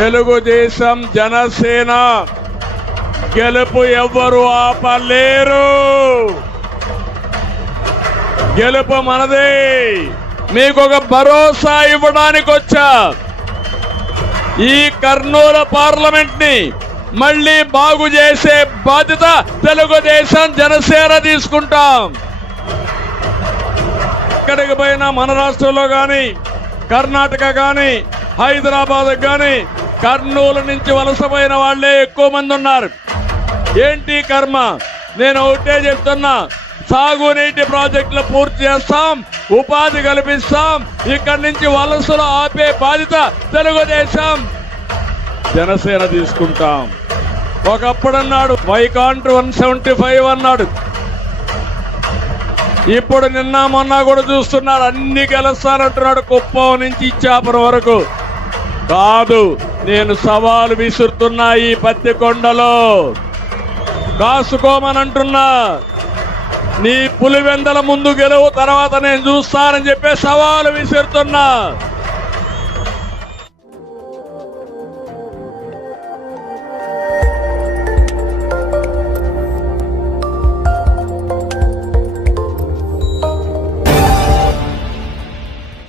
తెలుగుదేశం జనసేన గెలుపు ఎవ్వరు ఆపలేరు. గెలుపు మనదే. మీకు ఒక భరోసా ఇవ్వడానికి వచ్చా. ఈ కర్నూలు పార్లమెంట్ ని మళ్ళీ బాగు చేసే బాధ్యత తెలుగుదేశం జనసేన తీసుకుంటాం. ఎక్కడికి పోయినా మన రాష్ట్రంలో కానీ, కర్ణాటక కానీ, హైదరాబాద్ కానీ కర్నూలు నుంచి వలసపోయిన వాళ్లే ఎక్కువ మంది ఉన్నారు. ఏంటి కర్మ? నేను ఒకటే చెప్తున్నా, సాగునీటి ప్రాజెక్టులు పూర్తి చేస్తాం, ఉపాధి కల్పిస్తాం. ఇక్కడి నుంచి వలసలు ఆపే బాధ్యత తెలుగుదేశం జనసేన తీసుకుంటాం. ఒకప్పుడు అన్నాడు వైకాంట్ 175 అన్నాడు. ఇప్పుడు నిన్న మొన్న కూడా చూస్తున్నారు, అన్ని గెలుస్తానంటున్నాడు. కుప్పం నుంచి ఇచ్చాపురం వరకు. కాదు, నేను సవాలు విసురుతున్నా. ఈ పత్తికొండలో కాసుకోమనంటున్నా. నీ పులివెందల ముందు గెలువు, తర్వాత నేను చూస్తానని చెప్పే సవాలు విసురుతున్నా.